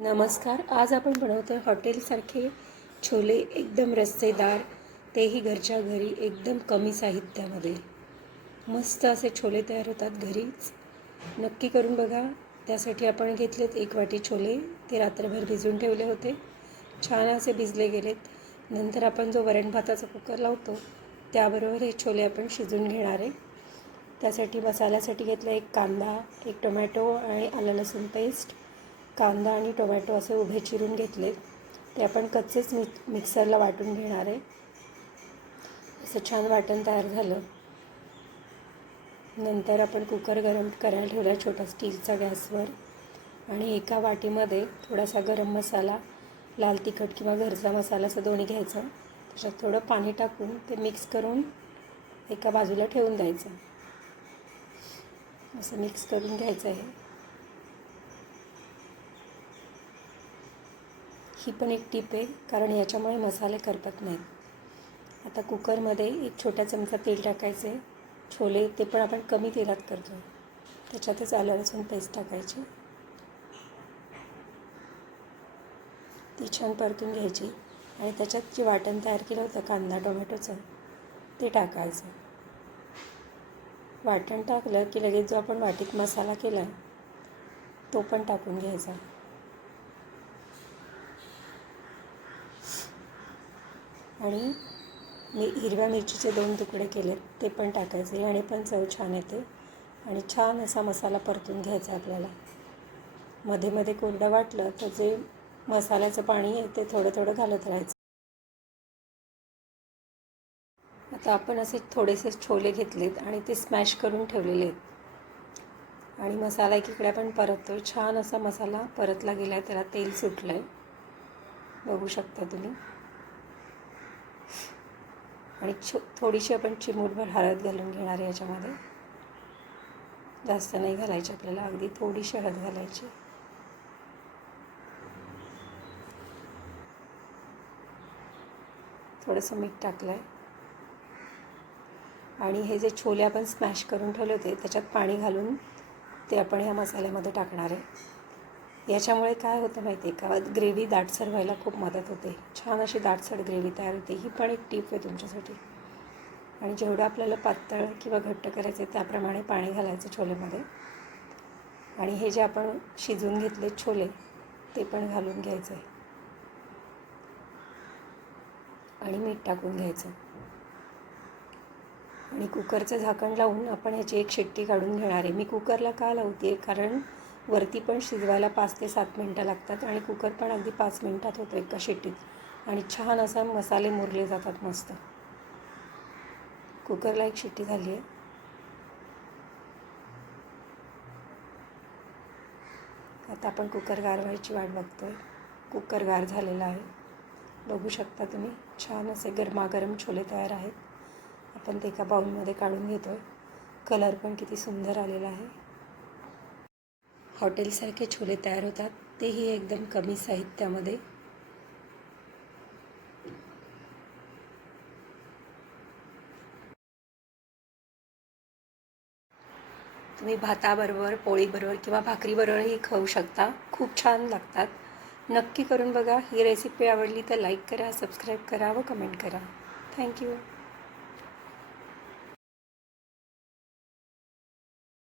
नमस्कार. आज आपण बनवतो आहे हॉटेलसारखे छोले, एकदम रस्सेदार, तेही घरच्या घरी एकदम कमी साहित्यामध्ये. मस्त असे छोले तयार होतात घरीच. नक्की करून बघा. त्यासाठी आपण घेतलेत 1 वाटी छोले. ते रात्रभर भिजवून ठेवले होते. छान असे भिजले गेलेत. नंतर आपण जो वरण भाताचा कुकर लावतो त्याबरोबर हे छोले आपण शिजवून घेणार आहे. त्यासाठी मसाल्यासाठी घेतला 1 कांदा, 1 टोमॅटो आणि आलं लसूण पेस्ट. कांदा आणि टोमॅटो असे उभे चिरून घेतले. ते आपण कच्चेच मिक्सरला वाटून घेणार आहे. असं छान वाटण तयार झालं. नंतर आपण कुकर गरम करायला ठेवला छोटा स्टीलचा गॅसवर आणि एका वाटीमध्ये थोडासा गरम मसाला, लाल तिखट किंवा घरचा मसाला असं दोन्ही घ्यायचं. त्याच्यात थोडं पाणी टाकून ते मिक्स करून एका बाजूला ठेवून द्यायचं. असं मिक्स करून घ्यायचं आहे. ही पण एक टीप आहे, कारण याच्यामुळे मसाले करपत नाहीत. आता कुकरमध्ये 1 छोटा चमचा तेल टाकायचे. छोले ते पण आपण कमी तेलात करतो. त्याच्यातच आलं लसूण पेस्ट टाकायची. ती छान परतून घ्यायची आणि त्याच्यात जे वाटण तयार केलं होतं कांदा टोमॅटोचं ते टाकायचं. वाटण टाकलं की लगेच जो आपण वाटीत मसाला केला तो पण टाकून घ्यायचा. आणि मी हिरव्या मिरचीचे 2 तुकडे केलेत ते पण टाकायचे. आणि पण चव छान येते. आणि छान असा मसाला परतून घ्यायचा आपल्याला. मध्ये मध्ये कोरडं वाटलं तर जे मसाल्याचं पाणी आहे ते थोडं थोडं घालत राहायचं. आता आपण असे थोडेसे छोले घेतलेत आणि ते स्मॅश करून ठेवलेले आहेत. आणि मसाला एकीकडे आपण परततो. छान असा मसाला परतला गेला आहे. त्याला तेल सुटलं आहे, बघू शकता तुम्ही. आणि थोडीशी आपण चिमूटभर हळद घालून घेणार आहे याच्यामध्ये. जास्त नाही घालायची आपल्याला, अगदी थोडीशी हळद घालायची. थोडंसं मीठ टाकलं आहे. आणि हे जे छोले आपण स्मॅश करून ठेवले होते त्याच्यात पाणी घालून ते आपण ह्या मसाल्यामध्ये टाकणार आहे. याच्यामुळे काय होतं माहिती आहे का, ग्रेव्ही दाटसर व्हायला खूप मदत होते. छान अशी दाटसर ग्रेव्ही तयार होते. ही पण एक टीप आहे तुमच्यासाठी. आणि जेवढं आपल्याला पातळ किंवा घट्ट करायचं आहे त्याप्रमाणे पाणी घालायचं छोलेमध्ये. आणि हे जे आपण शिजवून घेतले छोले ते पण घालून घ्यायचं आहे. आणि मीठ टाकून घ्यायचं. आणि कुकरचं झाकण लावून आपण ह्याची 1 शिट्टी काढून घेणार आहे. मी कुकरला का लावते आहे, कारण वरती पण शिजवायला 5 ते 7 मिनटं लागतात आणि कुकर पण अगदी 5 मिनटात होतो एका शिट्टीत. आणि छान असा मसाले मुरले जातात मस्त. कुकरला 1 शिट्टी झाली आहे. आता आपण कुकर गार व्हायची वाट बघतो आहे. कुकर गार झालेला आहे, बघू शकता तुम्ही. छान असे गरमागरम छोले तयार आहेत. आपण ते एका बाउलमध्ये काढून घेतो आहे. कलर पण किती सुंदर आलेला आहे. हॉटेलसारखे छोले तयार होतात, तेही एकदम कमी साहित्यामध्ये. तुम्ही भाताबरोबर, पोळीबरोबर किंवा भाकरीबरोबरही खाऊ शकता. खूप छान लागतात. नक्की करून बघा. ही रेसिपी आवडली तर लाईक करा, सबस्क्राईब करा व कमेंट करा. थँक्यू.